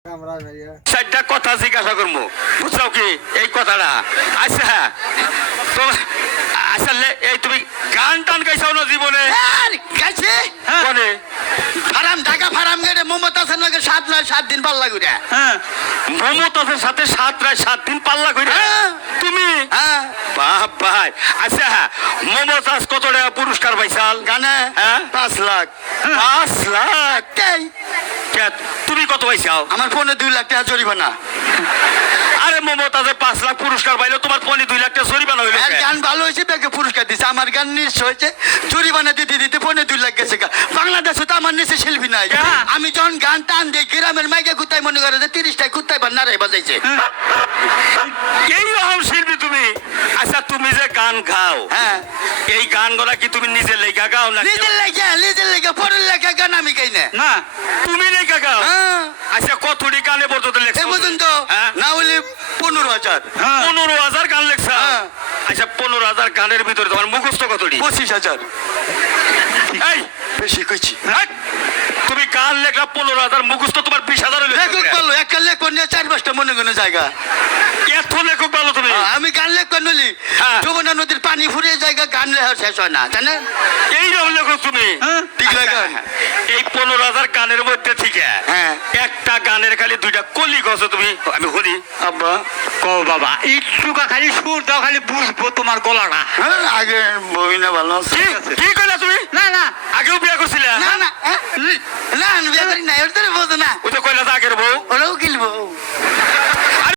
চারটা কথা জিজ্ঞাসা করবো, বুঝছো কি এই কথাটা? আচ্ছা তো আচ্ছা এই তুমি গান টান গাইছাও না জীবনে? গাইছে বলে ফারাম ঢাকা ফারাম গেটে মমতা সেন লাগে 7 দিন পাল্লা ঘুরে। হ্যাঁ, মমতাজের সাথে 7 দিন পাল্লা করে তুমি? হ্যাঁ বাপ ভাই। আচ্ছা মমতাজ কত টাকা পুরস্কার পাইছাল গানে? হ্যাঁ 5 লাখ। 5 লাখ? তাই তুমি কত পাইছাও? আমার ফোনে 2 লাখ টাকা জরিমানা। আরে মমতাজে 5 লাখ পুরস্কার পাইলো, তোমার ফোনে 2 লাখ টাকা জরিমানা হইলো? আর গান ভালো হয়েছে ব্যাগে পুরস্কার দিছে, আমার গান নিশ্চয় হয়েছে জরিমানা দিতে দিতে ফোনে 2 লাখ গেছে। বাংলাদেশে তো আমার নিচে শিল্পী নাই। আমি যখন গান টান দিই গ্রামের মাইকে কুত্তায় মনে করে যে 30টায় কুত্তায় নারাই বাজাইছে। এই রকম শিল্পী তুমি? আচ্ছা তুমি যে গান গাও, হ্যাঁ এই গান গুলা কি তুমি নিজের লেখা গাও না? নিজের লেগে পরের লেখা গান আমি গাই না। না তুমি লেখা গাও? হ্যাঁ আচ্ছা কতটি গানে পর্যন্ত এ লেখছো? পর্যন্ত হ্যাঁ? না হলে 15,000। 15,000 গান লেখছো? হ্যাঁ। আচ্ছা 15,000 গানের ভিতরে তোমার মুখস্থ কতটি? 25,000। এই বেশি কইছি। হ্যাঁ? তুমি গান লেখা 15,000, মুখস্থ তোমার 20,000 হইলো? লেখক বললো একটা লেখ নিয়ে 4-5টা মনে কোনো জায়গা। এত লেখক ভালো তুমি? আমি গান লেখ নলি হ্যাঁ। যমুনা নদীর পানি ফুরিয়ে জায়গা গান লেখা শেষ হয় না, জানেন? এই রকম লেখক তুমি? ঠিক আচ্ছা, গান। এই 15,000 গানের মধ্যে ঠিক হ্যাঁ একটা গানের খালি 2টা কলি গছো তুমি, আমি শুনি। আব্বা কও বাবা ইচ্ছুকা খালি সুর দাও, খালি বুঝবো তোমার গলাটা। আগে বই না ভালো আছে। কি কইলা তুমি? না না আগেও বিয়া করছিলা? না না না আমি বিয়ে করি না, ওর তো বোঝো না, ওই তো কইলা যে আগের বউ। ওরাও কিনবো।